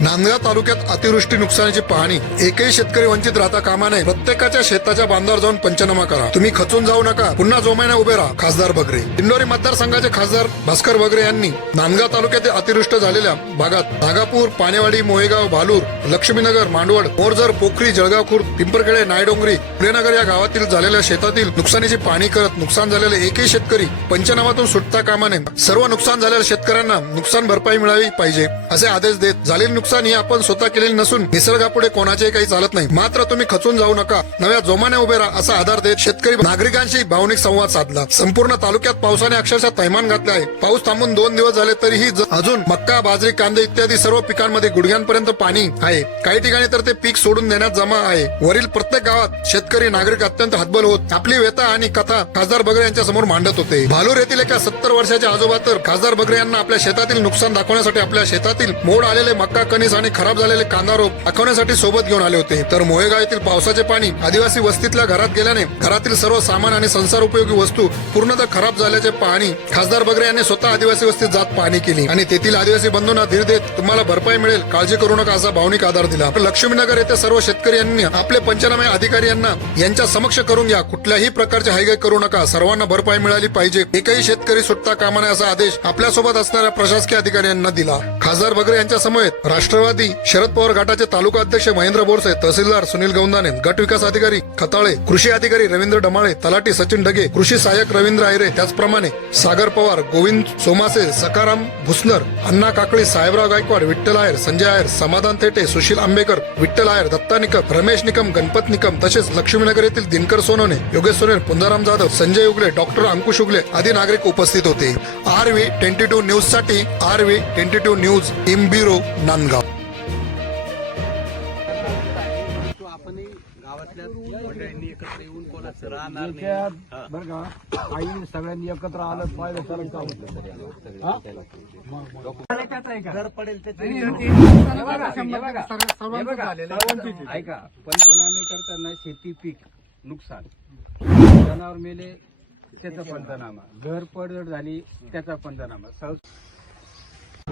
नांदगाव तालुक्यात अतिवृष्टी नुकसानीची पाहणी. एकही शेतकरी वंचित राहता कामा नये. प्रत्येकाच्या शेताच्या बांधावर जाऊन पंचनामा करा. तुम्ही खचून जाऊ नका. पुन्हा जोमाने उभे राहा. खासदार बगरे दिंडोरी मतदारसंघाचे खासदार भास्कर बगरे यांनी नांदगाव तालुक्यातील अतिवृष्ट झालेल्या भागात नागापूर पानेवाडी मोहेगाव भालूर लक्ष्मीनगर मांडवड मोरजर पोखरी जळगाव खुर्द पिंपरखेडे नायडोंगरी पुणेनगर या गावातील झालेल्या शेतातील नुकसानीची पाहणी करत नुकसान झालेले एकही शेतकरी पंचनामातून सुटता कामा नये. सर्व नुकसान झालेल्या शेतकऱ्यांना नुकसान भरपाई मिळावी पाहिजे असे आदेश देत झालेले नुकसान ही आपण स्वतः केलेली नसून निसर्गापुढे कोणाचेही काही चालत नाही. मात्र तुम्ही खचून जाऊ नका. नव्या जोमाने उभे राहा असा आधार देत शेतकरी नागरिकांशी भावनिक संवाद साधला. संपूर्ण तालुक्यात पावसाने अक्षरशः थैमान घातले आहे. पाऊस थांबून दोन दिवस झाले तरीही अजून मक्का बाजरी कांदे इत्यादी सर्व पिकांमध्ये गुडघ्यांपर्यंत पाणी आहे. काही ठिकाणी तर ते पीक सोडून देण्यात जमा आहे. वरील प्रत्येक गावात शेतकरी नागरिक अत्यंत हतबल होत आपली व्यथा आणि कथा खासदार बगरे यांच्या समोर मांडत होते. भालूर येथील एका सत्तर वर्षाच्या आजोबा तर खासदार बगरे यांना आपल्या शेतातील नुकसान दाखवण्यासाठी आपल्या शेतातील मोड आलेले मक्का कणीस आणि खराब झालेले कांदा रोप दाखवण्यासाठी सोबत घेऊन आले होते. तर मोहेगाव येथील पावसाचे पाणी आदिवासी वस्तीतल्या घरात गेल्याने घरातील सर्व सामान आणि संसार उपयोगी वस्तू पूर्णतः खराब झाल्याचे पाहणी खासदार बगरे यांनी स्वतः आदिवासी वस्तीत जात पाहणी केली. आणि तेथील आदिवासी बंधूंना धीर देत तुम्हाला भरपाई मिळेल काळजी करू नका असा भावनिक आधार दिला. लक्ष्मीनगर येथे सर्व शेतकरी यांनी आपले पंचनामे अधिकारी यांना यांच्या समक्ष करून घ्या. कुठल्याही प्रकारचे हायगाय करू नका. सर्वांना भरपाई मिळाली पाहिजे. एकही शेतकरी सुटता कामा नये असा आदेश आपल्यासोबत असणाऱ्या प्रशासकीय अधिकाऱ्यांना दिला. खासदार बगरे यांच्या समेत राष्ट्रवादी शरद पवार गटाचे तालुका अध्यक्ष महेंद्र बोरसे तहसीलदार सुनील गौंदाने गट विकास अधिकारी खताळे कृषी अधिकारी रवींद्र डमाळे तलाठी सचिन ढगे कृषी सहाय्यक रवींद्र आयरे त्याचप्रमाणे सागर पवार गोविंद सोमासे सकाराम भुसनर अण्णा काकळी साहेबराव गायकवाड विठ्ठल आयर संजय आयर समाधान थेटे सुशील आंबेकर विठ्ठल आयर दत्ता निकम रमेश निकम गणपत निकम तसेच लक्ष्मीनगर येथील दिनकर सोनवणे योगेश सोनेर पुंदाराम जाधव संजय उगले डॉक्टर अंकुश उगले आदी नागरिक उपस्थित होते. आर व्ही ट्वेंटी टू न्यूजसाठी R V twenty two news. इम्बिरो Nandgaon. तो आपणही गावातल्या मंडळींनी एकत्र येऊन कोणाचं राहणार नाही. त्याच्यात. बरं का? आई सगळ्यांनी एकत्र आलं पाहिलं तर काम होतं. घर पडेल त्याचे ऐका पंचनामे करताना शेती पीक नुकसान. जनावर मेले त्याचा पंचनामा घर पडझड झाली त्याचा पंचनामा